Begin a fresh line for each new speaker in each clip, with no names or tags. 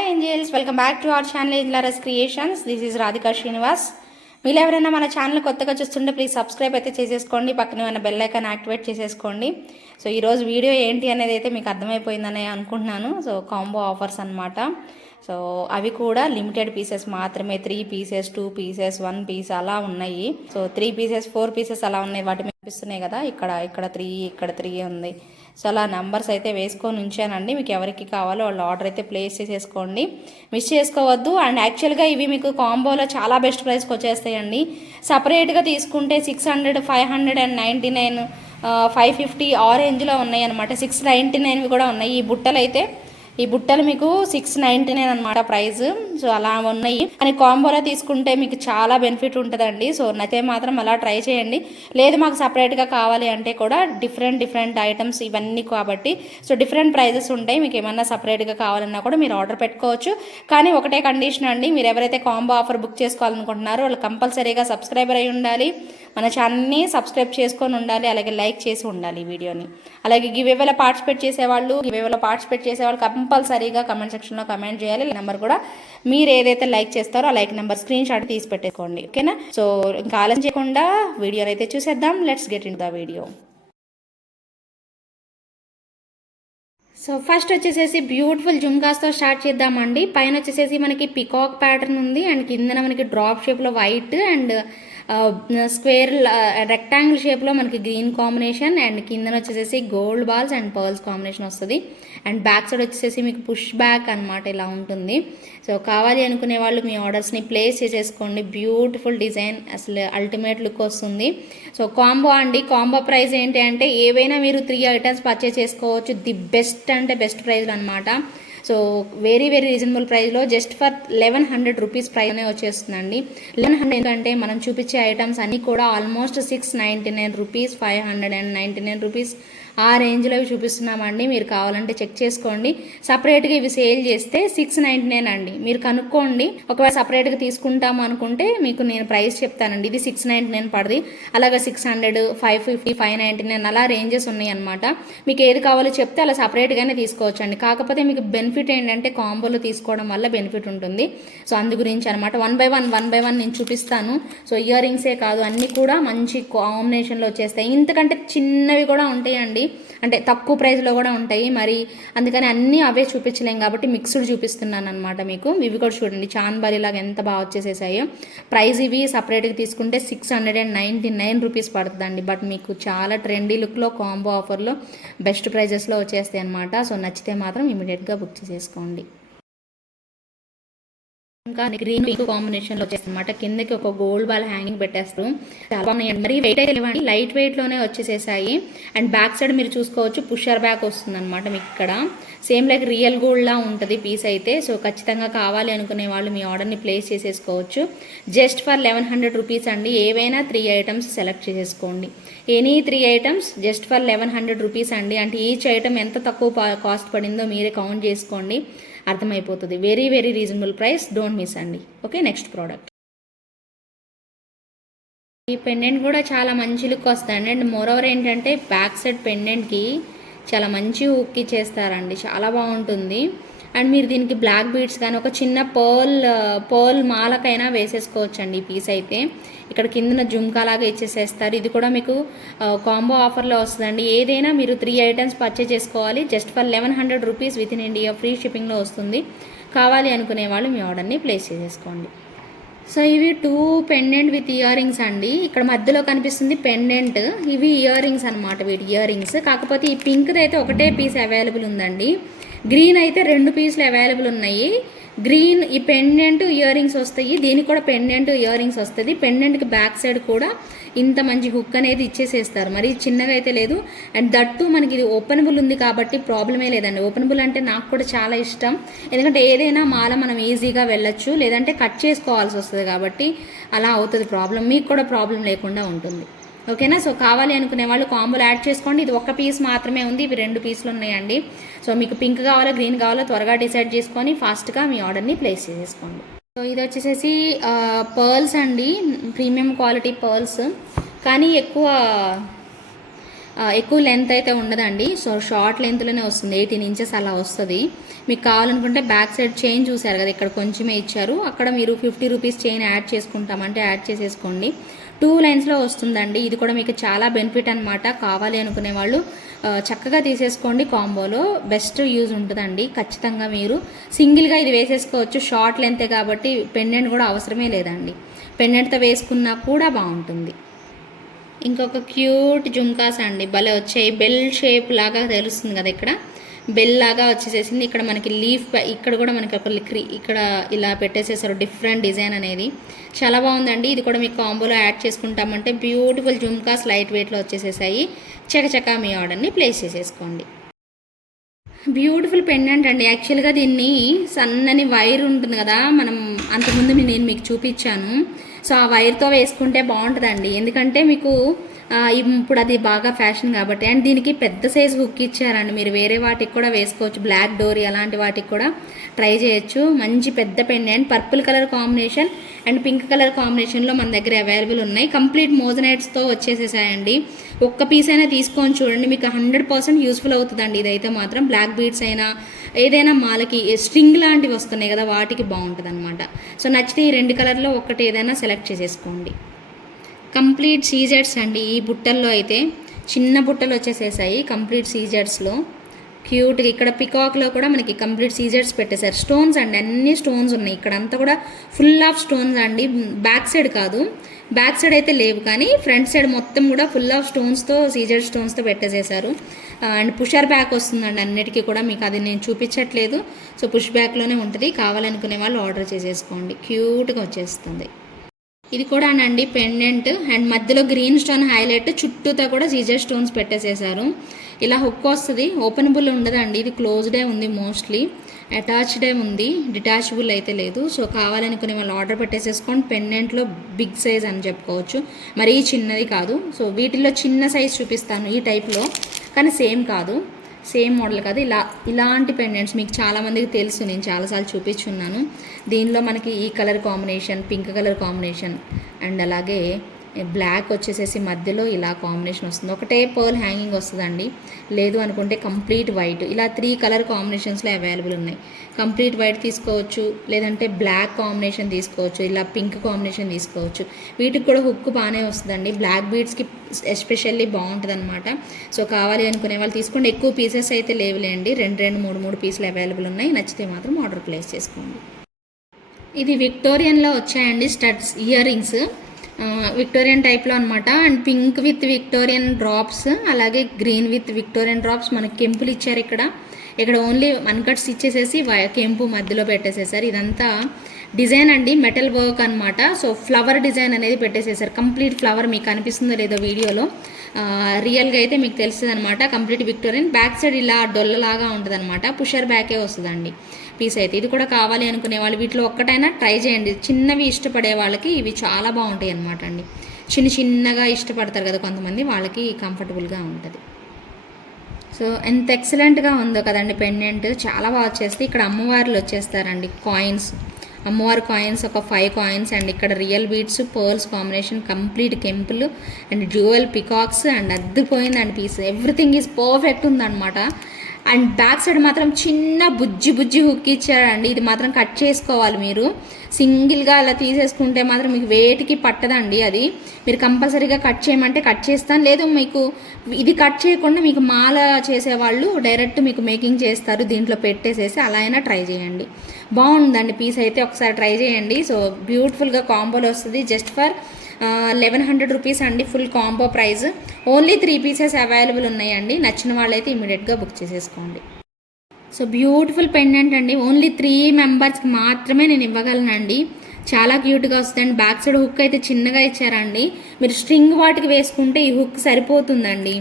Hi angels welcome back to our channel ఇన్లారస్ creations. This is Radhika Srinivas మీరు ఎవరైనా మన channel కొత్తగా చూస్తుంటే ప్లీజ్ సబ్స్క్రైబ్ అయితే చేసేసుకోండి పక్కన ఉన్న బెల్ ఐకాన్ యాక్టివేట్ చేసేసుకోండి. సో ఈరోజు వీడియో ఏంటి అనేది అయితే మీకు అర్థమైపోయిందని అనుకుంటున్నాను. సో కాంబో ఆఫర్స్ అన్నమాట. సో అవి కూడా లిమిటెడ్ పీసెస్ మాత్రమే. Three pieces two pieces one piece అలా ఉన్నాయి. So three pieces four pieces అలా ఉన్నాయి. వాటి మీద కనిపిస్తున్నాయి కదా. ఇక్కడ ఇక్కడ త్రీ ఇక్కడ త్రీ ఉంది. సో అలా నెంబర్స్ అయితే వేసుకొని ఉంచానండి. మీకు ఎవరికి కావాలో వాళ్ళు ఆర్డర్ అయితే ప్లేస్ చేసేసుకోండి. మిస్ చేసుకోవద్దు. అండ్ యాక్చువల్గా ఇవి మీకు కాంబోలో చాలా బెస్ట్ ప్రైస్కి వచ్చేస్తాయండి. సపరేట్గా తీసుకుంటే six hundred five hundred and ninety nine five fifty ఆరెంజ్లో ఉన్నాయి అనమాట సిక్స్ నైంటీ నైన్వి కూడా ఉన్నాయి. ఈ బుట్టలు అయితే ఈ బుట్టలు మీకు సిక్స్ నైంటీ నైన్ అనమాట ప్రైస్. సో అలా ఉన్నాయి. కానీ కాంబోలో తీసుకుంటే మీకు చాలా బెనిఫిట్ ఉంటుందండి. సో నచ్చితే మాత్రం అలా ట్రై చేయండి. లేదు మాకు సపరేట్గా కావాలి అంటే కూడా డిఫరెంట్ డిఫరెంట్ ఐటమ్స్ ఇవన్నీ కాబట్టి. సో డిఫరెంట్ ప్రైజెస్ ఉంటాయి. మీకు ఏమన్నా సపరేట్గా కావాలన్నా కూడా మీరు ఆర్డర్ పెట్టుకోవచ్చు. కానీ ఒకటే కండిషన్ అండి. మీరు ఎవరైతే కాంబో ఆఫర్ బుక్ చేసుకోవాలనుకుంటున్నారో వాళ్ళు కంపల్సరీగా సబ్స్క్రైబర్ అయి ఉండాలి. మన ఛానల్ని సబ్స్క్రైబ్ చేసుకొని ఉండాలి అలాగే లైక్ చేసి ఉండాలి ఈ వీడియోని. అలాగే గివేవేలో పార్టిసిపేట్ చేసేవాళ్ళు గివేవేలో పార్టిసిపేట్ చేసేవాళ్ళు కంపల్సరీగా కమెంట్ సెక్షన్లో కమెంట్ చేయాలి. నెంబర్ కూడా మీరు ఏదైతే లైక్ చేస్తారో ఆ లైక్ నెంబర్ స్క్రీన్ షాట్ తీసి పెట్టేసుకోండి ఓకేనా? సో ఇంకా ఆలస్యం చేయకుండా వీడియోని అయితే చూసేద్దాం. Let's get in the video so first వచ్చేసేసి బ్యూటిఫుల్ జుమ్కాస్తో స్టార్ట్ చేద్దామండి. పైన వచ్చేసేసి మనకి పికాక్ ప్యాటర్న్ ఉంది. అండ్ కిందన మనకి డ్రాప్ షేప్లో వైట్ అండ్ స్క్వేర్ రెక్టాంగిల్ షేప్లో మనకి గ్రీన్ కాంబినేషన్ అండ్ కిందన వచ్చేసేసి gold balls and pearls combination వస్తుంది. అండ్ బ్యాక్ సైడ్ వచ్చేసేసి మీకు పుష్ బ్యాక్ అనమాట ఇలా ఉంటుంది. సో కావాలి అనుకునే వాళ్ళు మీ ఆర్డర్స్ని ప్లేస్ చేసేసుకోండి. బ్యూటిఫుల్ డిజైన్ అసలు అల్టిమేట్ లుక్ వస్తుంది. సో కాంబో అండి కాంబో ప్రైస్ ఏంటి అంటే ఏవైనా మీరు త్రీ ఐటమ్స్ పర్చేస్ చేసుకోవచ్చు. ది బెస్ట్ అంటే బెస్ట్ ప్రైజ్ అనమాట సో వెరీ వెరీ రీజనబుల్ ప్రైస్లో just for eleven hundred rupees ప్రైస్నే వచ్చేస్తుందండి. లెవెన్ హండ్రెడ్ ఎందుకంటే మనం చూపించే ఐటమ్స్ అన్నీ కూడా almost six ninety nine rupees five hundred and ninety nine rupees ఆ రేంజ్లో ఇవి చూపిస్తున్నామండి. మీరు కావాలంటే చెక్ చేసుకోండి. సపరేట్గా ఇవి సేల్ చేస్తే సిక్స్ నైంటీ నైన్ అండి మీరు కనుక్కోండి. ఒకవేళ సపరేట్గా తీసుకుంటాము అనుకుంటే మీకు నేను ప్రైస్ చెప్తానండి. ఇది సిక్స్ నైంటీ నైన్ పడుతుంది అలాగే six hundred five fifty five ninety nine అలా రేంజెస్ ఉన్నాయి అనమాట మీకు ఏది కావాలో చెప్తే అలా సపరేట్గానే తీసుకోవచ్చు అండి కాకపోతే మీకు బెనిఫిట్ ఏంటంటే కాంబోలో తీసుకోవడం వల్ల బెనిఫిట్ ఉంటుంది. సో అందు గురించి అనమాట one by one one by one నేను చూపిస్తాను. సో ఇయర్ రింగ్సే కాదు. అన్నీ కూడా మంచి కాంబినేషన్లో వచ్చేస్తాయి. ఇంతకంటే చిన్నవి కూడా ఉంటాయండి. అంటే తక్కువ ప్రైస్లో కూడా ఉంటాయి. మరి అందుకని అన్నీ అవే చూపించలేం కాబట్టి మిక్స్డ్ చూపిస్తున్నాను అనమాట మీకు. ఇవి కూడా చూడండి. చాన్బాలి లాగా ఎంత బాగా వచ్చేసేసాయో. ప్రైస్ ఇవి సపరేట్గా తీసుకుంటే six hundred and ninety nine rupees పడుతుందండి. బట్ మీకు చాలా ట్రెండీ లుక్లో కాంబో ఆఫర్లో బెస్ట్ ప్రైజెస్లో వచ్చేస్తాయి అనమాట సో నచ్చితే మాత్రం ఇమీడియట్గా బుక్ చేసేసుకోండి. ఇంకా గ్రీన్ పింక్ కాంబినేషన్లో వచ్చేసన్నమాట కిందకి ఒక గోల్డ్ బాల్ హ్యాంగింగ్ పెట్టేస్తారు. చాలా బాగున్నాయండి మరి వెయిట్ అయితే లేవండి. లైట్ వెయిట్లోనే వచ్చేసేసాయి. అండ్ బ్యాక్ సైడ్ మీరు చూసుకోవచ్చు పుషర్ బ్యాక్ వస్తుంది అనమాట మీకు ఇక్కడ. సేమ్ లైక్ రియల్ గోల్డ్ లా ఉంటుంది పీస్ అయితే. సో ఖచ్చితంగా కావాలి అనుకునే వాళ్ళు మీ ఆర్డర్ని ప్లేస్ చేసేసుకోవచ్చు. Just for eleven hundred rupees అండి. ఏవైనా త్రీ ఐటమ్స్ సెలెక్ట్ చేసేసుకోండి. Any three items just for eleven hundred rupees అండి. అంటే ఈచ్ ఐటమ్ ఎంత తక్కువ కాస్ట్ పడిందో మీరే కౌంట్ చేసుకోండి. అర్థమైపోతుంది. Very very reasonable price don't miss అండి ఓకే నెక్స్ట్ ప్రోడక్ట్ ఈ పెండెంట్ కూడా చాలా మంచి లుక్ వస్తుంది. అండ్ మోరోవర్ ఏంటంటే బ్యాక్ సైడ్ పెండెంట్కి చాలా మంచి ఉక్కి చేస్తారండి. చాలా బాగుంటుంది. అండ్ మీరు దీనికి బ్లాక్ బీడ్స్ కానీ ఒక చిన్న పర్ల్ పర్ల్ మాలకైనా వేసేసుకోవచ్చండి ఈ పీస్ అయితే. ఇక్కడ కిందన జుమ్కా లాగా ఇచ్చేసేస్తారు. ఇది కూడా మీకు కాంబో ఆఫర్లో వస్తుందండి. ఏదైనా మీరు త్రీ ఐటమ్స్ పర్చేజ్ చేసుకోవాలి. Just for eleven hundred rupees with in India free షిప్పింగ్లో వస్తుంది. కావాలి అనుకునే వాళ్ళు మీ ఆర్డర్ని ప్లేస్ చేసేసుకోండి. సో ఇవి two pendant with earrings అండి. ఇక్కడ మధ్యలో కనిపిస్తుంది పెండెంట్. ఇవి ఇయర్ రింగ్స్ అనమాట వీటి ఇయర్ రింగ్స్ కాకపోతే ఈ పింక్ది అయితే ఒకటే పీస్ అవైలబుల్ ఉందండి. గ్రీన్ అయితే రెండు పీసులు అవైలబుల్ ఉన్నాయి. గ్రీన్ ఈ పెండెంట్ ఇయర్ రింగ్స్ వస్తాయి. దీనికి కూడా పెండెంట్ ఇయర్ రింగ్స్ వస్తుంది పెండెంట్కి బ్యాక్ సైడ్ కూడా ఇంత మంచి హుక్ అనేది ఇచ్చేసేస్తారు. మరి చిన్నగా అయితే లేదు. అండ్ దట్టు మనకి ఇది ఓపెనబుల్ ఉంది కాబట్టి ప్రాబ్లమే లేదండి. ఓపెనబుల్ అంటే నాకు కూడా చాలా ఇష్టం. ఎందుకంటే ఏదైనా మాల మనం ఈజీగా వెళ్ళొచ్చు. లేదంటే కట్ చేసుకోవాల్సి వస్తుంది కాబట్టి అలా అవుతుంది ప్రాబ్లం మీకు కూడా ప్రాబ్లం లేకుండా ఉంటుంది. ఓకేనా? సో కావాలి అనుకునే వాళ్ళు కాంబోలు యాడ్ చేసుకోండి. ఇది ఒక పీస్ మాత్రమే ఉంది. ఇవి రెండు పీసులు ఉన్నాయండి. సో మీకు పింక్ కావాలో గ్రీన్ కావాలో త్వరగా డిసైడ్ చేసుకొని ఫాస్ట్గా మీ ఆర్డర్ని ప్లేస్ చేసేసుకోండి. సో ఇది వచ్చేసేసి పర్ల్స్ అండి. Premium quality pearls. కానీ ఎక్కువ ఎక్కువ లెంత్ అయితే ఉండదండి. సో షార్ట్ లెంత్లోనే వస్తుంది. ఎయిటీన్ ఇంచెస్ అలా వస్తుంది. మీకు కావాలనుకుంటే బ్యాక్ సైడ్ చైన్ చూసారు కదా ఇక్కడ కొంచెమే ఇచ్చారు. అక్కడ మీరు ఫిఫ్టీ రూపీస్ చైన్ యాడ్ చేసుకుంటామంటే యాడ్ చేసేసుకోండి. టూ లైన్స్లో వస్తుందండి. ఇది కూడా మీకు చాలా బెనిఫిట్ అనమాట కావాలి అనుకునే వాళ్ళు చక్కగా తీసేసుకోండి కాంబోలో. బెస్ట్ యూజ్ ఉంటుందండి ఖచ్చితంగా మీరు. సింగిల్గా ఇది వేసేసుకోవచ్చు షార్ట్ లెంతే కాబట్టి పెండెంట్ కూడా అవసరమే లేదండి. పెండెంట్తో వేసుకున్నా కూడా బాగుంటుంది. ఇంకొక క్యూట్ జుంకాస్ అండి భలే వచ్చాయి. బెల్ షేప్ లాగా తెలుస్తుంది కదా ఇక్కడ. బెల్ లాగా వచ్చేసేసింది. ఇక్కడ మనకి లీఫ్ ఇక్కడ కూడా మనకి ఒక క్రీ ఇక్కడ ఇలా పెట్టేసేసారు డిఫరెంట్ డిజైన్ అనేది. చాలా బాగుందండి. ఇది కూడా మీకు కాంబోలో యాడ్ చేసుకుంటామంటే బ్యూటిఫుల్ జుమ్కాస్ లైట్ వెయిట్లో వచ్చేసేసాయి. చకచకా మీ ఆర్డర్ని ప్లేస్ చేసేసుకోండి. బ్యూటిఫుల్ పెండెంట్ అండి యాక్చువల్గా దీన్ని సన్నని వైర్ ఉంటుంది కదా మనం అంతకుముందు నేను మీకు చూపించాను. సో ఆ వైర్తో వేసుకుంటే బాగుంటుందండి. ఎందుకంటే మీకు ఇప్పుడు అది బాగా ఫ్యాషన్ కాబట్టి. అండ్ దీనికి పెద్ద సైజు హుక్ ఇచ్చారండి. మీరు వేరే వాటికి కూడా వేసుకోవచ్చు. బ్లాక్ డోరీ అలాంటి వాటికి కూడా ట్రై చేయొచ్చు. మంచి పెద్ద pendant purple colour combination and pink colour కాంబినేషన్లో మన దగ్గర అవైలబుల్ ఉన్నాయి. కంప్లీట్ మోజనైట్స్తో వచ్చేసేసాయండి. ఒక్క పీస్ అయినా తీసుకొని చూడండి. మీకు హండ్రెడ్ పర్సెంట్ యూస్ఫుల్ అవుతుందండి. ఇదైతే మాత్రం బ్లాక్ బీడ్స్ అయినా ఏదైనా మాలకి స్ట్రింగ్ లాంటివి వస్తున్నాయి కదా వాటికి బాగుంటుంది అనమాట సో నచ్చితే ఈ రెండు కలర్లో ఒకటి ఏదైనా సెలెక్ట్ చేసేసుకోండి. కంప్లీట్ సీజర్స్ అండి ఈ బుట్టల్లో అయితే. చిన్న బుట్టలు వచ్చేసేసాయి కంప్లీట్ సీజర్స్లో. క్యూట్గా ఇక్కడ పికాక్లో కూడా మనకి కంప్లీట్ సీజర్స్ పెట్టేశారు. స్టోన్స్ అండి అన్ని స్టోన్స్ ఉన్నాయి. ఇక్కడ అంతా కూడా ఫుల్ ఆఫ్ స్టోన్స్ అండి. బ్యాక్ సైడ్ కాదు బ్యాక్ సైడ్ అయితే లేవు కానీ ఫ్రంట్ సైడ్ మొత్తం కూడా ఫుల్ ఆఫ్ స్టోన్స్తో సీజర్ స్టోన్స్తో పెట్టేసేసారు అండ్ పుషర్ బ్యాక్ వస్తుందండి అన్నిటికీ కూడా. మీకు అది నేను చూపించట్లేదు. సో పుష్ బ్యాక్లోనే ఉంటుంది. కావాలనుకునే వాళ్ళు ఆర్డర్ చేసేసుకోండి. క్యూట్గా వచ్చేస్తుంది. ఇది కూడా అండి పెండెంట్ అండ్ మధ్యలో గ్రీన్ స్టోన్ హైలైట్ చుట్టూతో కూడా జీజర్ స్టోన్స్ పెట్టేసేసారు. ఇలా హుక్ వస్తుంది ఓపెనబుల్ ఉండదండి. ఇది క్లోజ్డే ఉంది మోస్ట్లీ అటాచ్డే ఉంది డిటాచబుల్ అయితే లేదు. సో కావాలనుకునే వాళ్ళు ఆర్డర్ పెట్టేసేసుకోండి పెండెంట్లో బిగ్ సైజ్ అని చెప్పుకోవచ్చు. మరీ చిన్నది కాదు. సో వీటిలో చిన్న సైజ్ చూపిస్తాను ఈ టైప్లో కానీ సేమ్ కాదు. సేమ్ మోడల్ కాదు. ఇలా ఇలాంటి పెండెంట్స్ మీకు చాలామందికి తెలుసు. నేను చాలాసార్లు చూపించున్నాను. దీనిలో మనకి ఈ colour combination pink colour combination and అలాగే బ్లాక్ వచ్చేసేసి మధ్యలో ఇలా కాంబినేషన్ వస్తుంది. ఒకటే పర్ల్ హ్యాంగింగ్ వస్తుందండి. లేదు అనుకుంటే కంప్లీట్ వైట్ ఇలా త్రీ కలర్ కాంబినేషన్స్లో అవైలబుల్ ఉన్నాయి. కంప్లీట్ వైట్ తీసుకోవచ్చు లేదంటే బ్లాక్ కాంబినేషన్ తీసుకోవచ్చు ఇలా పింక్ కాంబినేషన్ తీసుకోవచ్చు. వీటికి కూడా హుక్ బాగానే వస్తుందండి. బ్లాక్ బీడ్స్కి ఎస్పెషల్లీ బాగుంటుంది అనమాట సో కావాలి అనుకునే వాళ్ళు తీసుకోండి. ఎక్కువ పీసెస్ అయితే లేవులేండి రెండు రెండు మూడు మూడు పీసులు అవైలబుల్ ఉన్నాయి. నచ్చితే మాత్రం ఆర్డర్ ప్లేస్ చేసుకోండి. ఇది విక్టోరియన్లో వచ్చాయండి స్టడ్స్ ఇయర్ రింగ్స్ విక్టోరియన్ టైప్లో అనమాట and pink with Victorian drops అలాగే గ్రీన్ విత్ విక్టోరియన్ డ్రాప్స్ మనకి కెంపులు ఇచ్చారు ఇక్కడ. ఇక్కడ ఓన్లీ వన్ కట్స్ ఇచ్చేసేసి వై- కెంపు మధ్యలో పెట్టేసేసారు. ఇదంతా డిజైన్ అండి మెటల్ వర్క్ అనమాట సో ఫ్లవర్ డిజైన్ అనేది పెట్టేసేసారు. కంప్లీట్ ఫ్లవర్ మీకు కనిపిస్తుందో లేదో వీడియోలో. రియల్గా అయితే మీకు తెలుస్తుంది అనమాట కంప్లీట్ విక్టోరియన్ బ్యాక్ సైడ్ ఇలా డొల్లలాగా ఉంటుంది అనమాట పుషర్ బ్యాకే వస్తుందండి. పీస్ అయితే. ఇది కూడా కావాలి అనుకునే వాళ్ళు వీటిలో ఒక్కటైనా ట్రై చేయండి. చిన్నవి ఇష్టపడే వాళ్ళకి ఇవి చాలా బాగుంటాయి అనమాట అండి. చిన్న చిన్నగా ఇష్టపడతారు కదా కొంతమంది వాళ్ళకి కంఫర్టబుల్గా ఉంటుంది. సో ఎంత ఎక్సలెంట్గా ఉందో కదండి పెండెంట్ చాలా బాగా వచ్చేస్తే ఇక్కడ అమ్మవార్లు వచ్చేస్తారండి కాయిన్స్ అమ్మవారి కాయిన్స్ ఒక ఫైవ్ కాయిన్స్ అండ్ ఇక్కడ real beads pearls combination complete కెంపుల్ and dual peacocks and అద్దిపోయిందండి పీస్. ఎవ్రీథింగ్ ఈజ్ పర్ఫెక్ట్ ఉందన్నమాట. అండ్ బ్యాక్ సైడ్ మాత్రం చిన్న బుజ్జి బుజ్జి హుక్ ఇచ్చారండి ఇది మాత్రం కట్ చేసుకోవాలి మీరు. సింగిల్గా అలా తీసేసుకుంటే మాత్రం మీకు వేటికి పట్టదండి అది. మీరు కంపల్సరీగా కట్ చేయమంటే కట్ చేస్తాను. లేదు మీకు ఇది కట్ చేయకుండా మీకు మాల చేసేవాళ్ళు డైరెక్ట్ మీకు మేకింగ్ చేస్తారు. దీంట్లో పెట్టేసేసి అలా అయినా ట్రై చేయండి. బాగుందండి పీస్ అయితే ఒకసారి ట్రై చేయండి. సో బ్యూటిఫుల్గా కాంబోలో వస్తుంది. Just for eleven hundred rupees అండి full combo price only three pieces available ఉన్నాయండి. నచ్చిన వాళ్ళైతే ఇమీడియట్గా బుక్ చేసేసుకోండి. సో బ్యూటిఫుల్ పెండెంట్ అండి. ఓన్లీ త్రీ మెంబర్స్కి మాత్రమే నేను ఇవ్వగలనండి. చాలా క్యూట్గా వస్తుంది బ్యాక్ సైడ్ హుక్ అయితే చిన్నగా ఇచ్చారండి. మీరు స్ట్రింగ్ వాటికి వేసుకుంటే ఈ హుక్ సరిపోతుందండి.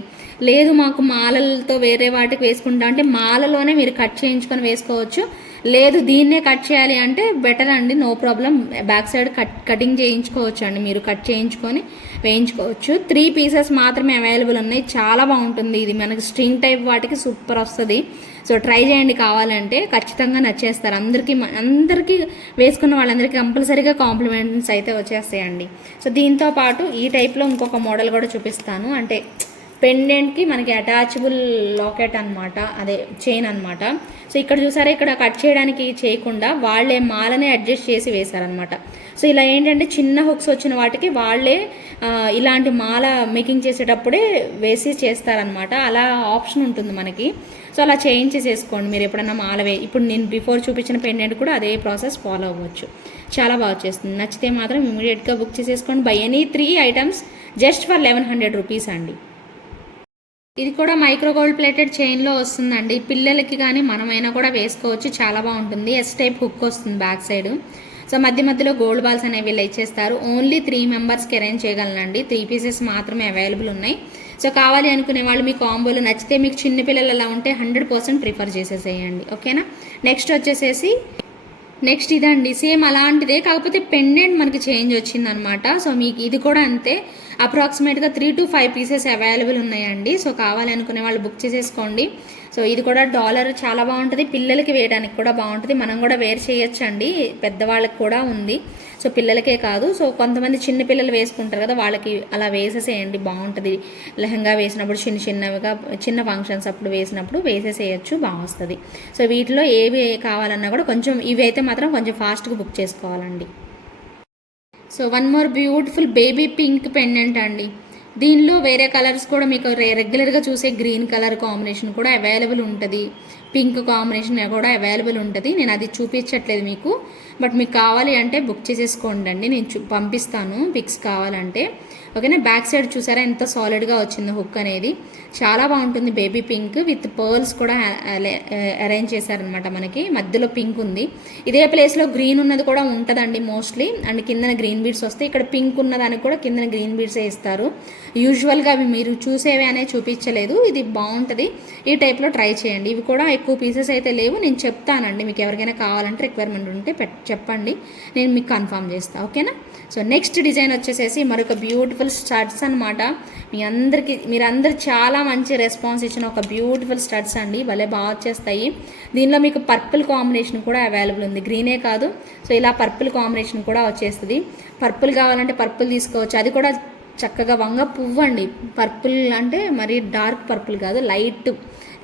లేదు మాకు మాలలతో వేరే వాటికి వేసుకుంటా అంటే మాలలోనే మీరు కట్ చేయించుకొని వేసుకోవచ్చు. లేదు దీన్నే కట్ చేయాలి అంటే బెటర్ అండి no problem back side cut cutting చేయించుకోవచ్చు అండి మీరు కట్ చేయించుకొని వేయించుకోవచ్చు. త్రీ పీసెస్ మాత్రమే అవైలబుల్ ఉన్నాయి చాలా బాగుంటుంది. ఇది మనకి స్ట్రింగ్ టైప్ వాటికి సూపర్ వస్తుంది. సో ట్రై చేయండి కావాలంటే ఖచ్చితంగా నచ్చేస్తారు. అందరికీ అందరికీ వేసుకున్న వాళ్ళందరికీ కంపల్సరీగా కాంప్లిమెంట్స్ అయితే వచ్చేస్తాయండి. సో దీంతో పాటు ఈ టైప్లో ఇంకొక మోడల్ కూడా చూపిస్తాను. అంటే పెండెంట్కి మనకి అటాచబుల్ లాకెట్ అనమాట అదే చైన్ అనమాట సో ఇక్కడ చూసారా ఇక్కడ కట్ చేయడానికి చేయకుండా వాళ్ళే మాలనే అడ్జస్ట్ చేసి వేశారనమాట సో ఇలా ఏంటంటే చిన్న హుక్స్ వచ్చిన వాటికి వాళ్ళే ఇలాంటి మాల మేకింగ్ చేసేటప్పుడే వేసి చేస్తారనమాట అలా ఆప్షన్ ఉంటుంది మనకి. సో అలా చేంజ్ చేసుకోండి. మీరు ఎప్పుడన్నా మాల వే ఇప్పుడు నేను బిఫోర్ చూపించిన పెండెంట్ కూడా అదే ప్రాసెస్ ఫాలో అవ్వచ్చు. చాలా బాగా వచ్చేస్తుంది. నచ్చితే మాత్రం ఇమీడియట్గా బుక్ చేసేసుకోండి. Buy any three items just for eleven hundred rupees అండి. ఇది కూడా మైక్రో గోల్డ్ ప్లేటెడ్ చైన్లో వస్తుందండి. పిల్లలకి కానీ మనమైనా కూడా వేసుకోవచ్చు. చాలా బాగుంటుంది. ఎస్ టైప్ హుక్ వస్తుంది బ్యాక్ సైడ్. సో మధ్య మధ్యలో గోల్డ్ బాల్స్ అనేవి వీళ్ళు ఇచ్చేస్తారు. ఓన్లీ త్రీ మెంబర్స్కి అరేంజ్ చేయగలనండి. త్రీ పీసెస్ మాత్రమే అవైలబుల్ ఉన్నాయి. సో కావాలి అనుకునే వాళ్ళు మీ కాంబోలు నచ్చితే మీకు చిన్న పిల్లలు అలా ఉంటే హండ్రెడ్ పర్సెంట్ ప్రిఫర్ చేసేసేయండి. ఓకేనా నెక్స్ట్ వచ్చేసేసి నెక్స్ట్ ఇదండి సేమ్ అలాంటిదే. కాకపోతే పెండెంట్ మనకి చేంజ్ వచ్చిందనమాట. సో మీకు ఇది కూడా అంతే. అప్రాక్సిమేట్గా three to five pieces available ఉన్నాయండి. సో కావాలనుకునే వాళ్ళు బుక్ చేసేసుకోండి. సో ఇది కూడా డాలర్ చాలా బాగుంటుంది. పిల్లలకి వేయడానికి కూడా బాగుంటుంది. మనం కూడా వేర్ చేయొచ్చండి. పెద్దవాళ్ళకి కూడా ఉంది. సో పిల్లలకే కాదు. సో కొంతమంది చిన్న పిల్లలు వేసుకుంటారు కదా వాళ్ళకి అలా వేసేసేయండి బాగుంటుంది. లెహంగా వేసినప్పుడు చిన్న చిన్నవిగా చిన్న ఫంక్షన్స్ అప్పుడు వేసినప్పుడు వేసేసేయచ్చు బాగా వస్తుంది సో వీటిలో ఏవి కావాలన్నా కూడా కొంచెం ఇవి అయితే మాత్రం కొంచెం ఫాస్ట్గా బుక్ చేసుకోవాలండి. So one more beautiful baby pink pendant అండి. దీనిలో వేరే కలర్స్ కూడా మీకు రె- రెగ్యులర్గా చూసే గ్రీన్ కలర్ కాంబినేషన్ కూడా అవైలబుల్ ఉంటుంది. పింక్ కాంబినేషన్ కూడా అవైలబుల్ ఉంటుంది. నేను అది చూపించట్లేదు మీకు. బట్ మీకు కావాలి అంటే బుక్ చేసేసుకోండి అండి నేను చూ పంపిస్తాను. పిక్స్ కావాలంటే. ఓకేనా? బ్యాక్ సైడ్ చూసారా? ఎంత సాలిడ్గా వచ్చిందో హుక్ అనేది. చాలా బాగుంటుంది బేబీ పింక్ విత్ పర్ల్స్ కూడా అరేంజ్ చేశారనమాట మనకి. మధ్యలో పింక్ ఉంది. ఇదే ప్లేస్లో గ్రీన్ ఉన్నది కూడా ఉంటుందండి మోస్ట్లీ అండ్ కిందన గ్రీన్ బీడ్స్ వస్తాయి ఇక్కడ పింక్ ఉన్నదానికి కూడా కిందన గ్రీన్ బీడ్సే ఇస్తారు. యూజువల్గా అవి మీరు చూసేవి అనే చూపించలేదు. ఇది బాగుంటుంది. ఈ టైప్లో ట్రై చేయండి. ఇవి కూడా ఎక్కువ పీసెస్ అయితే లేవు. నేను చెప్తానండి. మీకు ఎవరికైనా కావాలంటే రిక్వైర్మెంట్ ఉంటే చెప్పండి. నేను మీకు కన్ఫర్మ్ చేస్తాను ఓకేనా? సో నెక్స్ట్ డిజైన్ వచ్చేసేసి మరొక బ్యూటిఫుల్ స్టడ్స్ అనమాట మీ అందరికీ మీరందరూ చాలా చాలా మంచి రెస్పాన్స్ ఇచ్చిన ఒక బ్యూటిఫుల్ స్టడ్స్ అండి. భలే బాగా వచ్చేస్తాయి. దీనిలో మీకు పర్పుల్ కాంబినేషన్ కూడా అవైలబుల్ ఉంది. గ్రీనే కాదు. సో ఇలా పర్పుల్ కాంబినేషన్ కూడా వచ్చేస్తుంది. పర్పుల్ కావాలంటే పర్పుల్ తీసుకోవచ్చు. అది కూడా చక్కగా వంగ పువ్వు అండి. పర్పుల్ అంటే మరి డార్క్ పర్పుల్ కాదు లైట్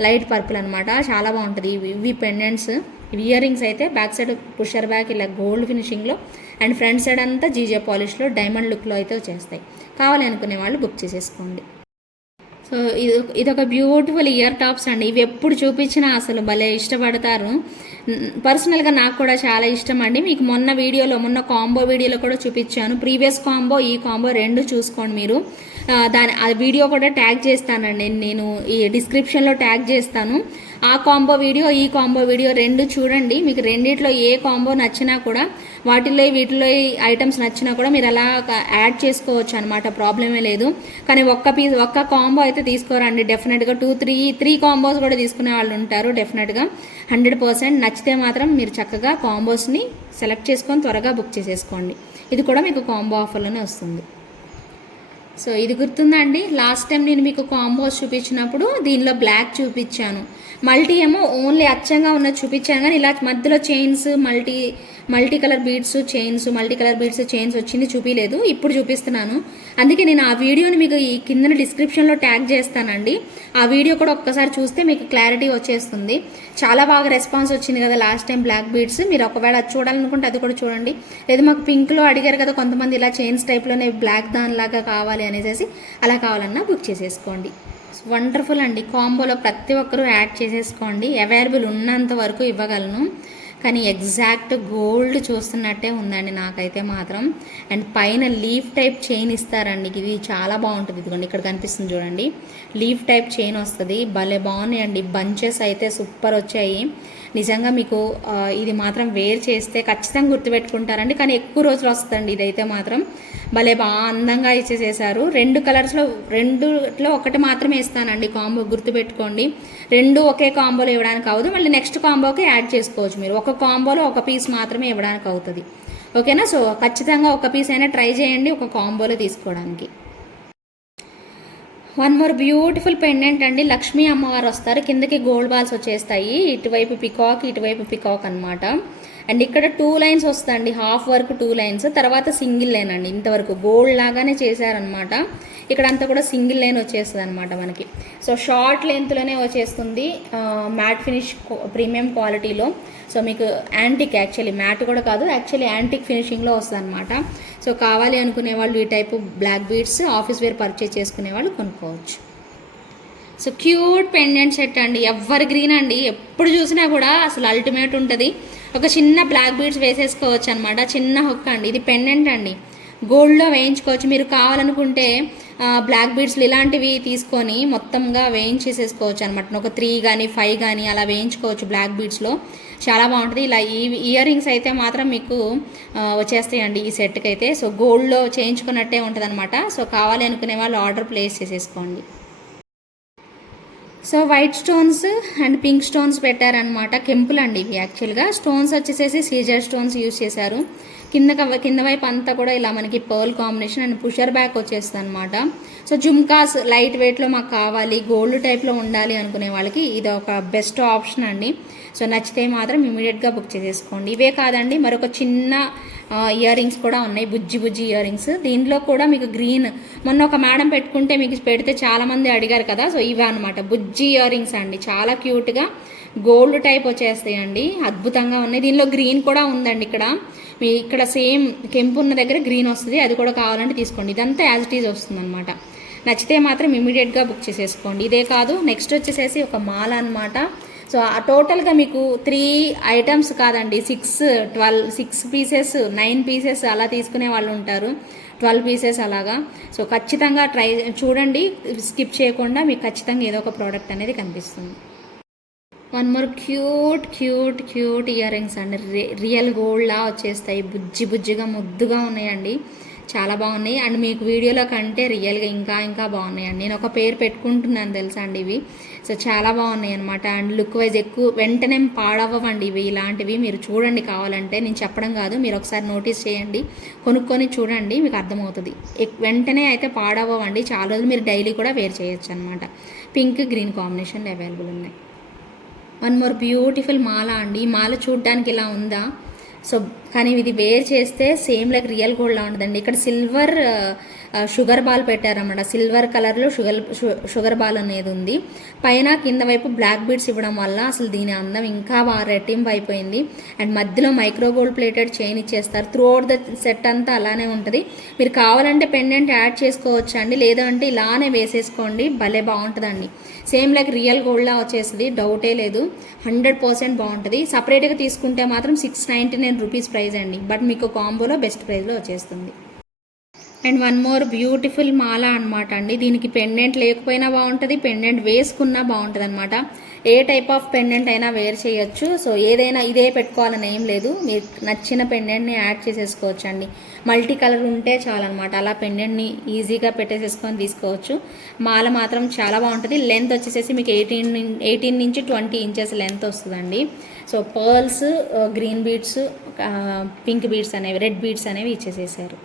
లైట్ పర్పుల్ అనమాట చాలా బాగుంటుంది. ఇవి పెండెంట్స్ ఇయర్ రింగ్స్ అయితే బ్యాక్ సైడ్ పుషర్ బ్యాక్ ఇలా గోల్డ్ ఫినిషింగ్లో అండ్ ఫ్రంట్ సైడ్ అంతా జీజే పాలిష్లో డైమండ్ లుక్లో అయితే వచ్చేస్తాయి. కావాలి అనుకునే వాళ్ళు బుక్ చేసేసుకోండి. సో ఇది ఇదొక బ్యూటిఫుల్ ఇయర్ టాప్స్ అండి. ఇవి ఎప్పుడు చూపించినా అసలు భలే ఇష్టపడతారు. పర్సనల్గా నాకు కూడా చాలా ఇష్టం అండి. మీకు మొన్న వీడియోలో మొన్న కాంబో వీడియోలో కూడా చూపించాను. ప్రీవియస్ కాంబో ఈ కాంబో రెండు చూసుకోండి మీరు. దాని ఆ వీడియో కూడా ట్యాగ్ చేస్తానండి. నేను ఈ డిస్క్రిప్షన్లో ట్యాగ్ చేస్తాను. ఆ కాంబో వీడియో ఈ కాంబో వీడియో రెండు చూడండి. మీకు రెండిట్లో ఏ కాంబో నచ్చినా కూడా వాటిల్లో వీటిలో ఐటమ్స్ నచ్చినా కూడా మీరు అలా యాడ్ చేసుకోవచ్చు అనమాట ప్రాబ్లమే లేదు. కానీ ఒక్క పీస్ ఒక్క కాంబో అయితే తీసుకోరండి. డెఫినెట్గా టూ త్రీ త్రీ కాంబోస్ కూడా తీసుకునే వాళ్ళు ఉంటారు డెఫినెట్గా. హండ్రెడ్ పర్సెంట్ నచ్చితే మాత్రం మీరు చక్కగా కాంబోస్ని సెలెక్ట్ చేసుకొని త్వరగా బుక్ చేసేసుకోండి. ఇది కూడా మీకు కాంబో ఆఫర్లోనే వస్తుంది. సో ఇది గుర్తుందా అండి? లాస్ట్ టైం నేను మీకు కాంబోస్ చూపించినప్పుడు దీనిలో బ్లాక్ చూపించాను. మల్టీ ఏమో ఓన్లీ అచ్చంగా ఉన్నది చూపించాను కానీ ఇలా మధ్యలో chains multi multi colour beads chains multi colour beads chains వచ్చింది చూపించలేదు ఇప్పుడు చూపిస్తున్నాను. అందుకే నేను ఆ వీడియోని మీకు ఈ కింద డిస్క్రిప్షన్లో ట్యాగ్ చేస్తానండి. ఆ వీడియో కూడా ఒక్కసారి చూస్తే మీకు క్లారిటీ వచ్చేస్తుంది. చాలా బాగా రెస్పాన్స్ వచ్చింది కదా లాస్ట్ టైం బ్లాక్ బీడ్స్ మీరు ఒకవేళ అది చూడాలనుకుంటే అది కూడా చూడండి. లేదు మాకు పింక్లో అడిగారు కదా కొంతమంది ఇలా చైన్స్ టైప్లోనే బ్లాక్ దానిలాగా కావాలి అనేసి అలా కావాలన్నా బుక్ చేసేసుకోండి. వండర్ఫుల్ అండి. కాంబోలో ప్రతి ఒక్కరూ యాడ్ చేసేసుకోండి. అవైలబుల్ ఉన్నంత వరకు ఇవ్వగలను. కానీ ఎగ్జాక్ట్ గోల్డ్ చూస్తున్నట్టే ఉందండి నాకైతే మాత్రం. అండ్ పైన లీఫ్ టైప్ చైన్ ఇస్తారండి. ఇది చాలా బాగుంటుంది. ఇదిగోండి ఇక్కడ కనిపిస్తుంది చూడండి. లీఫ్ టైప్ చైన్ వస్తుంది. భలే బాగున్నాయండి. బంచెస్ అయితే సూపర్ వచ్చాయి. నిజంగా మీకు ఇది మాత్రం వేర్ చేస్తే ఖచ్చితంగా గుర్తుపెట్టుకుంటారండి. కానీ ఎక్కువ రోజులు వస్తుందండి ఇదైతే మాత్రం. భలే బాగా అందంగా ఇచ్చేసేసారు రెండు కలర్స్లో రెండులో ఒకటి మాత్రమే ఇస్తానండి కాంబో గుర్తుపెట్టుకోండి. రెండు ఒకే కాంబోలో ఇవ్వడానికి అవ్వదు. మళ్ళీ నెక్స్ట్ కాంబోకి యాడ్ చేసుకోవచ్చు మీరు. ఒక కాంబోలో ఒక పీస్ మాత్రమే ఇవ్వడానికి అవుతుంది. ఓకేనా? సో ఖచ్చితంగా ఒక పీస్ అయినా ట్రై చేయండి ఒక కాంబోలో తీసుకోవడానికి. వన్ మోర్ బ్యూటిఫుల్ పెండెంట్ అండి. లక్ష్మీ అమ్మవారు వస్తారు. కిందకి గోల్డ్ బాల్స్ వచ్చేస్తాయి. ఇటువైపు పికాక్ ఇటువైపు పికాక్ అనమాట అండ్ ఇక్కడ టూ లైన్స్ వస్తాయండి. Half work two lines. తర్వాత సింగిల్ లైన్ అండి. ఇంతవరకు గోల్డ్ లాగానే చేశారనమాట ఇక్కడ అంతా కూడా సింగిల్ లైన్ వచ్చేస్తుంది అనమాట మనకి. సో షార్ట్ లెంత్లోనే వచ్చేస్తుంది మ్యాట్ ఫినిష్ ప్రీమియం క్వాలిటీలో. సో మీకు యాంటిక్ యాక్చువల్లీ మ్యాట్ కూడా కాదు యాక్చువల్లీ యాంటిక్ ఫినిషింగ్లో వస్తుంది అనమాట సో కావాలి అనుకునే వాళ్ళు ఈ type black beads office wear purchase చేసుకునే వాళ్ళు కొనుక్కోవచ్చు. సో క్యూట్ పెండెంట్ సెట్ అండి ఎవరి గ్రీన్ అండి ఎప్పుడు చూసినా కూడా అసలు అల్టిమేట్ ఉంటుంది. ఒక చిన్న బ్లాక్ బీడ్స్ వేసేసుకోవచ్చు అనమాట చిన్న హుక్ అండి ఇది పెండెంట్ అండి. గోల్డ్లో వేయించుకోవచ్చు మీరు కావాలనుకుంటే బ్లాక్ బీడ్స్లు ఇలాంటివి తీసుకొని మొత్తంగా వేయించేసేసుకోవచ్చు అనమాట ఒక త్రీ కానీ ఫైవ్ కానీ అలా వేయించుకోవచ్చు బ్లాక్ బీడ్స్లో చాలా బాగుంటుంది. ఇలా ఈ ఇయర్ రింగ్స్ అయితే మాత్రం మీకు వచ్చేస్తాయండి ఈ సెట్కి అయితే. సో గోల్డ్లో చేయించుకున్నట్టే ఉంటుంది అనమాట సో కావాలి అనుకునే వాళ్ళు ఆర్డర్ ప్లేస్ చేసేసుకోండి. So white stones and pink stones పెట్టారనమాట కెంపుల్ అండి ఇవి యాక్చువల్గా. స్టోన్స్ వచ్చేసేసి సీజర్ స్టోన్స్ యూజ్ చేశారు. కింద కింద వైపు అంతా కూడా ఇలా మనకి pearl combination and pusher back వచ్చేస్తుంది అనమాట సో జుమ్కాస్ లైట్ వెయిట్లో మాకు కావాలి గోల్డ్ టైప్లో ఉండాలి అనుకునే వాళ్ళకి ఇది ఒక బెస్ట్ ఆప్షన్ అండి. సో నచ్చితే మాత్రం ఇమీడియట్గా బుక్ చేసేసుకోండి. ఇవే కాదండి మరొక చిన్న ఇయర్ రింగ్స్ కూడా ఉన్నాయి బుజ్జి బుజ్జి ఇయర్ రింగ్స్ దీంట్లో కూడా మీకు గ్రీన్ మొన్న ఒక మేడం పెట్టుకుంటే మీకు పెడితే చాలామంది అడిగారు కదా సో ఇవే అనమాట బుజ్జి ఇయర్ రింగ్స్ అండి చాలా క్యూట్గా గోల్డ్ టైప్ వచ్చేస్తాయండి అద్భుతంగా ఉన్నాయి. దీనిలో గ్రీన్ కూడా ఉందండి ఇక్కడ. మీ ఇక్కడ సేమ్ కెంపు ఉన్న దగ్గర గ్రీన్ వస్తుంది అది కూడా కావాలంటే తీసుకోండి. ఇదంతా యాజ్ ఇట్ ఈజ్ వస్తుంది అనమాట నచ్చితే మాత్రం ఇమీడియట్గా బుక్ చేసేసుకోండి. ఇదే కాదు నెక్స్ట్ వచ్చేసేసి ఒక మాల అనమాట సో ఆ టోటల్గా మీకు త్రీ ఐటమ్స్ కాదండి six twelve six pieces nine pieces అలా తీసుకునే వాళ్ళు ఉంటారు. ట్వెల్వ్ పీసెస్ అలాగా. సో ఖచ్చితంగా ట్రై చూడండి స్కిప్ చేయకుండా మీకు ఖచ్చితంగా ఏదో ఒక ప్రోడక్ట్ అనేది కనిపిస్తుంది. One more cute cute cute earrings అండి. రి- రియల్ గోల్డ్లా వచ్చేస్తాయి. బుజ్జి బుజ్జిగా ముద్దుగా ఉన్నాయండి. చాలా బాగున్నాయి. అండ్ మీకు వీడియోలో కంటే రియల్గా ఇంకా ఇంకా బాగున్నాయి అండి. నేను ఒక పేరు పెట్టుకుంటున్నాను తెలుసా అండి ఇవి. సో చాలా బాగున్నాయి అనమాట అండ్ లుక్ వైజ్ ఎక్కువ వెంటనే పాడవ్వండి ఇవి. ఇలాంటివి మీరు చూడండి కావాలంటే. నేను చెప్పడం కాదు. మీరు ఒకసారి నోటీస్ చేయండి. కొనుక్కొని చూడండి. మీకు అర్థమవుతుంది. ఎక్- వెంటనే అయితే పాడవ్వండి చాలా రోజులు మీరు డైలీ కూడా వేర్ చేయొచ్చు అనమాట పింక్ గ్రీన్ కాంబినేషన్లు అవైలబుల్ ఉన్నాయి. వన్ మోర్ బ్యూటిఫుల్ మాల అండి. మాల చూడడానికి ఇలా ఉందా? సో కానీ ఇది వేర్ చేస్తే సేమ్ లైక్ రియల్ గోల్డ్లా ఉంటుందండి. ఇక్కడ సిల్వర్ షుగర్ బాల్ పెట్టారన్నమాట. సిల్వర్ కలర్లో షుగర్ షుగర్ బాల్ అనేది ఉంది. పైన కింద వైపు బ్లాక్ బీడ్స్ ఇవ్వడం వల్ల అసలు దీని అందం ఇంకా బాగా రెట్టింపు అయిపోయింది. అండ్ మధ్యలో మైక్రో గోల్డ్ ప్లేటెడ్ చైన్ ఇచ్చేస్తారు. త్రూ అవుట్ ద సెట్ అంతా అలానే ఉంటుంది. మీరు కావాలంటే పెండెంట్ యాడ్ చేసుకోవచ్చు అండి. లేదంటే ఇలానే వేసేసుకోండి. భలే బాగుంటుందండి. సేమ్ లైక్ రియల్ గోల్డ్లా వచ్చేస్తుంది. డౌటే లేదు. హండ్రెడ్ పర్సెంట్ బాగుంటుంది. సపరేట్గా తీసుకుంటే మాత్రం six ninety nine rupees price అండి. బట్ మీకు కాంబోలో బెస్ట్ ప్రైస్లో వచ్చేస్తుంది. అండ్ వన్ మోర్ బ్యూటిఫుల్ మాల అనమాట అండి. దీనికి పెండెంట్ లేకపోయినా బాగుంటుంది పెండెంట్ వేసుకున్నా బాగుంటుంది అనమాట ఏ టైప్ ఆఫ్ పెండెంట్ అయినా వేర్ చేయొచ్చు. సో ఏదైనా ఇదే పెట్టుకోవాలని ఏం లేదు. మీరు నచ్చిన పెండెంట్ని యాడ్ చేసేసుకోవచ్చు అండి మల్టీ కలర్ ఉంటే చాలన్నమాట. అలా పెండెంట్ని ఈజీగా పెట్టేసేసుకొని తీసుకోవచ్చు. మాల మాత్రం చాలా బాగుంటుంది. లెంత్ వచ్చేసేసి మీకు ఎయిటీన్ ఎయిటీన్ నుంచి ట్వంటీ ఇంచెస్ లెంత్ వస్తుందండి. So pearls green beads pink beads అనేవి రెడ్ బీడ్స్ అనేవి ఇచ్చేసేసారు.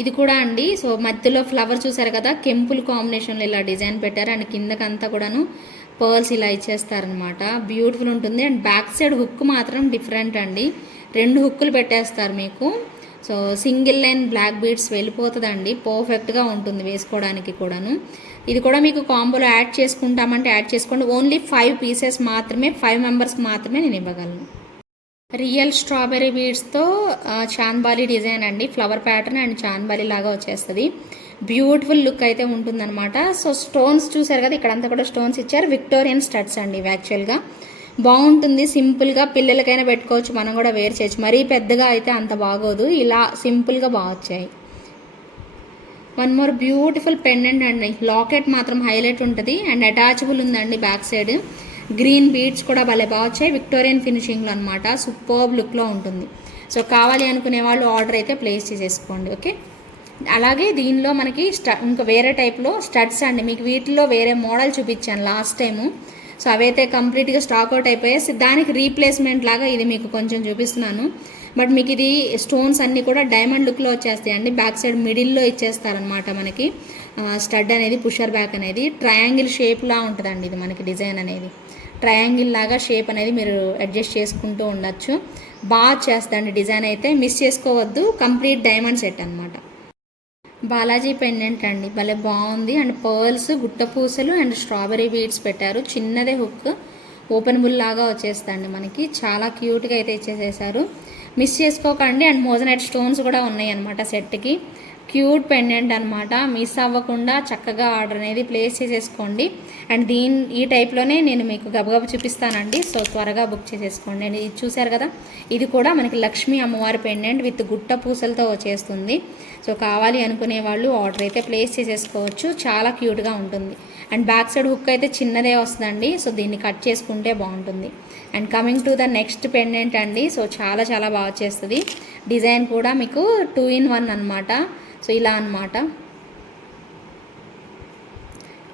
ఇది కూడా అండి. సో మధ్యలో ఫ్లవర్ చూసారు కదా కెంపుల్ కాంబినేషన్లో ఇలా డిజైన్ పెట్టారు. అండ్ కిందకంతా కూడాను పర్ల్స్ ఇలా ఇచ్చేస్తారనమాట బ్యూటిఫుల్ ఉంటుంది. అండ్ బ్యాక్ సైడ్ హుక్ మాత్రం డిఫరెంట్ అండి. రెండు హుక్కులు పెట్టేస్తారు మీకు. So single line black beads వెళ్ళిపోతుందండి. పర్ఫెక్ట్గా ఉంటుంది వేసుకోవడానికి కూడాను. ఇది కూడా మీకు కాంబోలో యాడ్ చేసుకుంటామంటే యాడ్ చేసుకోండి. ఓన్లీ ఫైవ్ పీసెస్ మాత్రమే ఫైవ్ మెంబర్స్కి మాత్రమే నేను ఇవ్వగలను. రియల్ స్ట్రాబెర్రీ బీడ్స్తో చాన్బాలి డిజైన్ అండి. ఫ్లవర్ ప్యాటర్న్ అండ్ చాన్బాలి లాగా వచ్చేస్తుంది. బ్యూటిఫుల్ లుక్ అయితే ఉంటుందన్నమాట. సో స్టోన్స్ చూసారు కదా ఇక్కడంతా కూడా స్టోన్స్ ఇచ్చారు. విక్టోరియన్ స్టడ్స్ అండి ఇవి యాక్చువల్గా. బాగుంటుంది సింపుల్గా పిల్లలకైనా పెట్టుకోవచ్చు మనం కూడా వేర్ చేయొచ్చు. మరీ పెద్దగా అయితే అంత బాగోదు ఇలా సింపుల్గా బాగా వచ్చాయి. వన్ మోర్ బ్యూటిఫుల్ పెండెంట్ అండి. లాకెట్ మాత్రం హైలైట్ ఉంటుంది. అండ్ అటాచబుల్ ఉందండి బ్యాక్ సైడ్. గ్రీన్ బీడ్స్ కూడా భలే బాగా వచ్చాయి. విక్టోరియన్ ఫినిషింగ్లో అనమాట సూపర్బ్ లుక్లో ఉంటుంది. సో కావాలి అనుకునే వాళ్ళు ఆర్డర్ అయితే ప్లేస్ చేసేసుకోండి ఓకే? అలాగే దీనిలో మనకి స్ట ఇంకా వేరే టైప్లో స్టడ్స్ అండి. మీకు వీటిలో వేరే మోడల్ చూపించాను లాస్ట్ టైము. సో అవైతే కంప్లీట్గా స్టాక్ అవుట్ అయిపోయాయి. దానికి రీప్లేస్మెంట్ లాగా ఇది మీకు కొంచెం చూపిస్తున్నాను. బట్ మీకు ఇది స్టోన్స్ అన్నీ కూడా డైమండ్ లుక్లో వచ్చేస్తాయి అండి. బ్యాక్ సైడ్ మిడిల్లో ఇచ్చేస్తారనమాట మనకి. స్టడ్ అనేది పుషర్ బ్యాక్ అనేది. ట్రయాంగిల్ షేప్లా ఉంటుందండి ఇది మనకి డిజైన్ అనేది. ట్రయాంగిల్ లాగా షేప్ అనేది మీరు అడ్జస్ట్ చేసుకుంటూ ఉండొచ్చు. బాగా చేస్తుందండి డిజైన్ అయితే. మిస్ చేసుకోవద్దు. కంప్లీట్ డైమండ్ సెట్ అనమాట బాలాజీ పెండెంట్ అండి. భలే బాగుంది. అండ్ పర్ల్స్ గుట్ట పూసలు అండ్ స్ట్రాబెరీ బీడ్స్ పెట్టారు. చిన్నదే హుక్. ఓపెనబుల్ లాగా వచ్చేస్తండి మనకి. చాలా క్యూట్గా అయితే ఇచ్చేసేసారు. మిస్ చేసుకోకండి. అండ్ మోజనైట్ స్టోన్స్ కూడా ఉన్నాయి అనమాట సెట్కి. క్యూట్ పెండెంట్ అనమాట మిస్ అవ్వకుండా చక్కగా ఆర్డర్ అనేది ప్లేస్ చేసేసుకోండి. అండ్ దీని ఈ టైప్లోనే నేను మీకు గబగబ చూపిస్తానండి. సో త్వరగా బుక్ చేసేసుకోండి. అండ్ ఇది చూసారు కదా? ఇది కూడా మనకి లక్ష్మీ అమ్మవారి పెండెంట్ విత్ గుట్ట పూసలతో వచ్చేస్తుంది సో కావాలి అనుకునే వాళ్ళు ఆర్డర్ అయితే ప్లేస్ చేసేసుకోవచ్చు. చాలా క్యూట్గా ఉంటుంది. అండ్ బ్యాక్ సైడ్ హుక్ అయితే చిన్నదే వస్తుందండి. సో దీన్ని కట్ చేసుకుంటే బాగుంటుంది. And coming to the next pendant అండి. సో చాలా చాలా బాగా వచ్చేస్తుంది డిజైన్ కూడా మీకు టూ ఇన్ వన్ అనమాట సో ఇలా అనమాట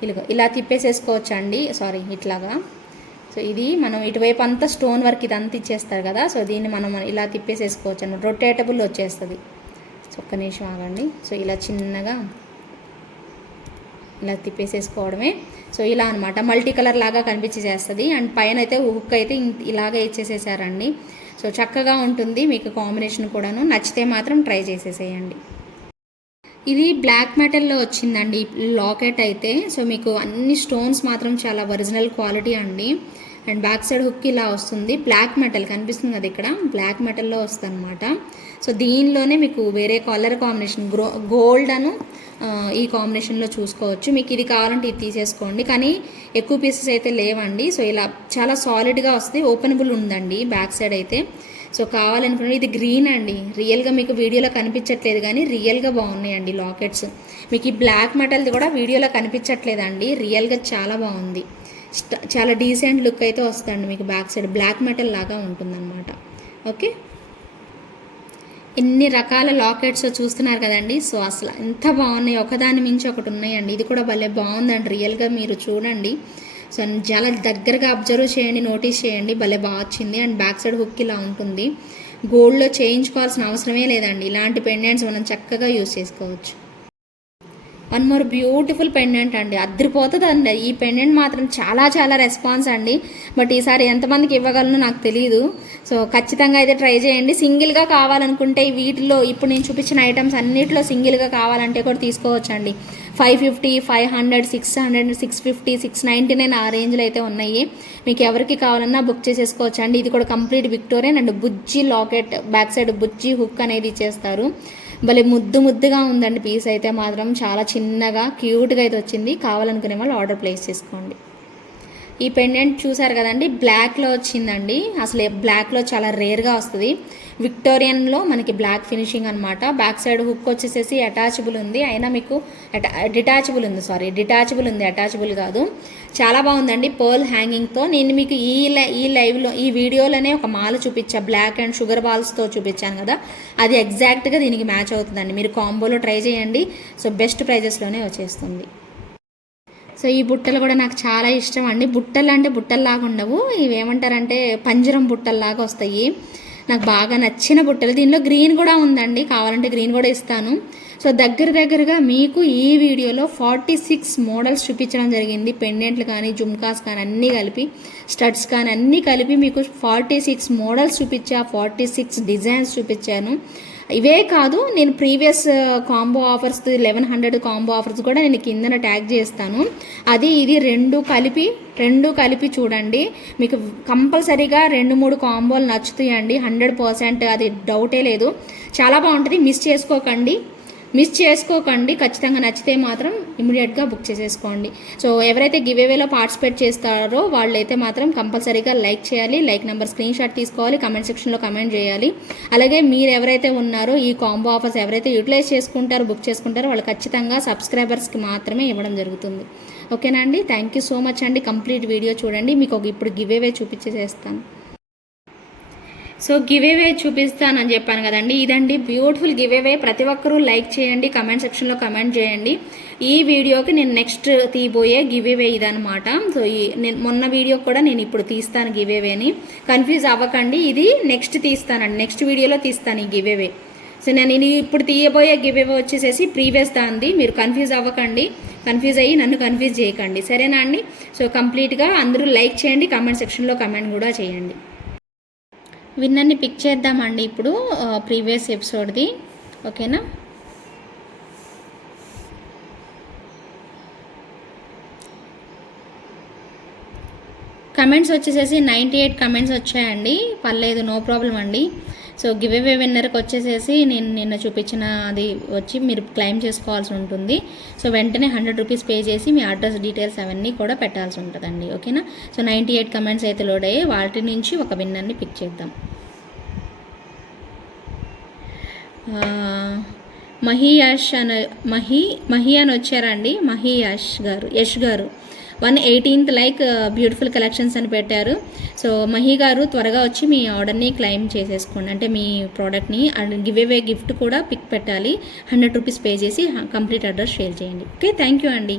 ఇలా ఇలా తిప్పేసేసుకోవచ్చు అండి సారీ ఇట్లాగా. సో ఇది మనం ఇటువైపు అంతా స్టోన్ వర్క్ ఇదంతా ఇచ్చేస్తారు కదా సో దీన్ని మనం ఇలా తిప్పేసేసుకోవచ్చు అండి రొటేటబుల్ వచ్చేస్తుంది. సో ఒక్క నిమిషం ఆగండి. సో ఇలా చిన్నగా ఇలా తిప్పేసేసుకోవడమే. సో ఇలా అనమాట మల్టీ కలర్ లాగా కనిపించేసేస్తుంది. అండ్ పైన అయితే హుక్ అయితే ఇలాగే ఇచ్చేసేసారండి. సో చక్కగా ఉంటుంది మీకు కాంబినేషన్ కూడాను. నచ్చితే మాత్రం ట్రై చేసేసేయండి. ఇది బ్లాక్ మెటల్లో వచ్చిందండి లాకెట్ అయితే. సో మీకు అన్ని స్టోన్స్ మాత్రం చాలా ఒరిజినల్ క్వాలిటీ అండి. అండ్ బ్యాక్ సైడ్ హుక్ ఇలా వస్తుంది. బ్లాక్ మెటల్ కనిపిస్తుంది కదా ఇక్కడ. బ్లాక్ మెటల్లో వస్తుందన్నమాట. సో దీనిలోనే మీకు వేరే కలర్ కాంబినేషన్ గ్రో గోల్డ్ అను ఈ కాంబినేషన్లో చూసుకోవచ్చు. మీకు ఇది కావాలంటే ఇది తీసేసుకోండి. కానీ ఎక్కువ పీసెస్ అయితే లేవండి. సో ఇలా చాలా సాలిడ్గా వస్తుంది ఓపెనబుల్ ఉందండి బ్యాక్ సైడ్ అయితే. సో కావాలనుకున్న ఇది గ్రీన్ అండి. రియల్గా మీకు వీడియోలో కనిపించట్లేదు కానీ రియల్గా బాగున్నాయండి లాకెట్స్. మీకు ఈ బ్లాక్ మెటల్ది కూడా వీడియోలో కనిపించట్లేదండి. రియల్గా చాలా బాగుంది. చాలా డీసెంట్ లుక్ అయితే వస్తుందండి మీకు బ్యాక్ సైడ్ బ్లాక్ మెటల్ లాగా ఉంటుందన్నమాట. ఓకే ఎన్ని రకాల లాకెట్స్ చూస్తున్నారు కదండి. సో అసలు ఎంత బాగున్నాయి. ఒకదాని మించి ఒకటి ఉన్నాయండి. ఇది కూడా భలే బాగుందండి. రియల్గా మీరు చూడండి. సో చాలా దగ్గరగా అబ్జర్వ్ చేయండి నోటీస్ చేయండి. భలే బాగా వచ్చింది. అండ్ బ్యాక్ సైడ్ హుక్ ఇలా ఉంటుంది. గోల్డ్లో చేయించుకోవాల్సిన అవసరమే లేదండి. ఇలాంటి పెండెంట్స్ మనం చక్కగా యూస్ చేసుకోవచ్చు. వన్ మోర్ బ్యూటిఫుల్ పెండెంట్ అండి. అద్దరిపోతుంది అండి ఈ పెండెంట్ మాత్రం చాలా చాలా రెస్పాన్స్ అండి. బట్ ఈసారి ఎంతమందికి ఇవ్వగలను నాకు తెలియదు సో ఖచ్చితంగా అయితే ట్రై చేయండి. సింగిల్గా కావాలనుకుంటే వీటిలో ఇప్పుడు నేను చూపించిన ఐటమ్స్ అన్నిటిలో సింగిల్గా కావాలంటే కూడా తీసుకోవచ్చు అండి five fifty five hundred six hundred six fifty six ninety nine ఆ రేంజ్లో అయితే ఉన్నాయి. మీకు ఎవరికి కావాలన్నా బుక్ చేసేసుకోవచ్చు అండి. ఇది కూడా కంప్లీట్ విక్టోరియన్ అండ్ బుజ్జి లాకెట్ బ్యాక్ సైడ్ బుజ్జి హుక్ అనేది ఇచ్చేస్తారు. భలే ముద్దు ముద్దుగా ఉందండి పీస్ అయితే మాత్రం. చాలా చిన్నగా క్యూట్గా అయితే వచ్చింది. కావాలనుకునే వాళ్ళు ఆర్డర్ ప్లేస్ చేసుకోండి. ఈ పెండెంట్ చూసారు కదండి బ్లాక్లో వచ్చిందండి. అసలు బ్లాక్లో చాలా రేర్గా వస్తుంది. విక్టోరియన్లో మనకి బ్లాక్ ఫినిషింగ్ అనమాట బ్యాక్ సైడ్ హుక్ వచ్చేసేసి అటాచబుల్ ఉంది. అయినా మీకు అటా డిటాచబుల్ ఉంది సారీ. డిటాచబుల్ ఉంది అటాచబుల్ కాదు. చాలా బాగుందండి పర్ల్ హ్యాంగింగ్తో. నేను మీకు ఈ ఈ లైవ్లో ఈ వీడియోలోనే ఒక మాల చూపించా. బ్లాక్ అండ్ షుగర్ బాల్స్తో చూపించాను కదా. అది ఎగ్జాక్ట్గా దీనికి మ్యాచ్ అవుతుందండి. మీరు కాంబోలో ట్రై చేయండి. సో బెస్ట్ ప్రైజెస్లోనే వచ్చేస్తుంది. సో ఈ బుట్టలు కూడా నాకు చాలా ఇష్టం అండి. బుట్టలు అంటే బుట్టల్లాగా ఉండవు. ఇవి ఏమంటారంటే పంజరం బుట్టల్లాగా వస్తాయి. నాకు బాగా నచ్చిన బుట్టలు. దీనిలో గ్రీన్ కూడా ఉందండి. కావాలంటే గ్రీన్ కూడా ఇస్తాను. సో దగ్గర దగ్గరగా మీకు ఈ వీడియోలో ఫార్టీ సిక్స్ మోడల్స్ చూపించడం జరిగింది. పెండెంట్లు కానీ జుమ్కాస్ కానీ అన్నీ కలిపి స్టడ్స్ కానీ అన్నీ కలిపి మీకు ఫార్టీ సిక్స్ మోడల్స్ చూపించా ఫార్టీ సిక్స్ డిజైన్స్ చూపించాను. ఇవే కాదు నేను previous combo offers eleven hundred combo offers కూడా నేను కిందన ట్యాగ్ చేస్తాను. అది ఇది రెండు కలిపి రెండు కలిపి చూడండి. మీకు కంపల్సరీగా రెండు మూడు కాంబోలు నచ్చుతాయండి. హండ్రెడ్ పర్సెంట్ అది డౌటే లేదు. చాలా బాగుంటుంది. మిస్ చేసుకోకండి. మిస్ చేసుకోకండి. ఖచ్చితంగా నచ్చితే మాత్రం ఇమీడియట్గా బుక్ చేసేసుకోండి. సో ఎవరైతే గివ్ అవేలో పార్టిసిపేట్ చేస్తారో వాళ్ళైతే మాత్రం కంపల్సరీగా లైక్ చేయాలి. లైక్ నెంబర్ స్క్రీన్ షాట్ తీసుకోవాలి. కమెంట్ సెక్షన్లో కమెంట్ చేయాలి. అలాగే మీరు ఎవరైతే ఉన్నారో ఈ కాంబో ఆఫర్స్ ఎవరైతే యూటిలైజ్ చేసుకుంటారో బుక్ చేసుకుంటారో వాళ్ళు ఖచ్చితంగా సబ్స్క్రైబర్స్కి మాత్రమే ఇవ్వడం జరుగుతుంది. ఓకేనా అండి థ్యాంక్ యూ సో మచ్ అండి. కంప్లీట్ వీడియో చూడండి. మీకు ఒక ఇప్పుడు గివ్ అవే చూపించేసేస్తాను. సో గివ్ అవే చూపిస్తానని చెప్పాను కదండి. ఇదండి బ్యూటిఫుల్ గివ్ అవే ప్రతి ఒక్కరూ లైక్ చేయండి కమెంట్ సెక్షన్లో కమెంట్ చేయండి. ఈ వీడియోకి నేను నెక్స్ట్ తీయబోయే గివ్ అవే ఇదనమాట సో ఈ నేను మొన్న వీడియో కూడా నేను ఇప్పుడు తీస్తాను గివ్ అవేని కన్ఫ్యూజ్ అవ్వకండి ఇది నెక్స్ట్ తీస్తానండి. నెక్స్ట్ వీడియోలో తీస్తాను ఈ గివ్ అవే సో నేను ఇప్పుడు తీయబోయే గివ్ అవే వచ్చేసేసి ప్రీవియస్ దాంది మీరు కన్ఫ్యూజ్ అవ్వకండి. కన్ఫ్యూజ్ అయ్యి నన్ను కన్ఫ్యూజ్ చేయకండి. సరేనా అండి? సో కంప్లీట్గా అందరూ లైక్ చేయండి కామెంట్ సెక్షన్లో కమెంట్ కూడా చేయండి. విన్నర్ని పిక్ చేద్దామండి ఇప్పుడు ప్రీవియస్ ఎపిసోడ్ది ఓకేనా? కమెంట్స్ వచ్చేసేసి నైంటీ ఎయిట్ కమెంట్స్ వచ్చాయండి. పర్లేదు నో ప్రాబ్లం అండి. సో గివ్ అవే విన్నర్కి వచ్చేసేసి నేను నిన్న చూపించిన అది వచ్చి మీరు క్లెయిమ్ చేసుకోవాల్సి ఉంటుంది. సో వెంటనే హండ్రెడ్ రూపీస్ పే చేసి మీ అడ్రస్ డీటెయిల్స్ అవన్నీ కూడా పెట్టాల్సి ఉంటుందండి. ఓకేనా సో నైంటీ ఎయిట్ కమెంట్స్ అయితే లోడ్ అయ్యి వాటి నుంచి ఒక విన్నర్ని పిక్ చేద్దాం. మహి యాష్ అని మహి మహి అని వచ్చారండి. మహియాష్ గారు యష్ గారు. One eighteenth like uh, beautiful collections అని పెట్టారు. సో మహి గారు త్వరగా వచ్చి మీ ఆర్డర్ని క్లెయిమ్ చేసేసుకోండి. అంటే మీ ప్రోడక్ట్ని అండ్ గివ్ అవే గిఫ్ట్ కూడా పిక్ పెట్టాలి. హండ్రెడ్ రూపీస్ పే చేసి కంప్లీట్ అడ్రస్ షేర్ చేయండి. ఓకే థ్యాంక్ యూ అండి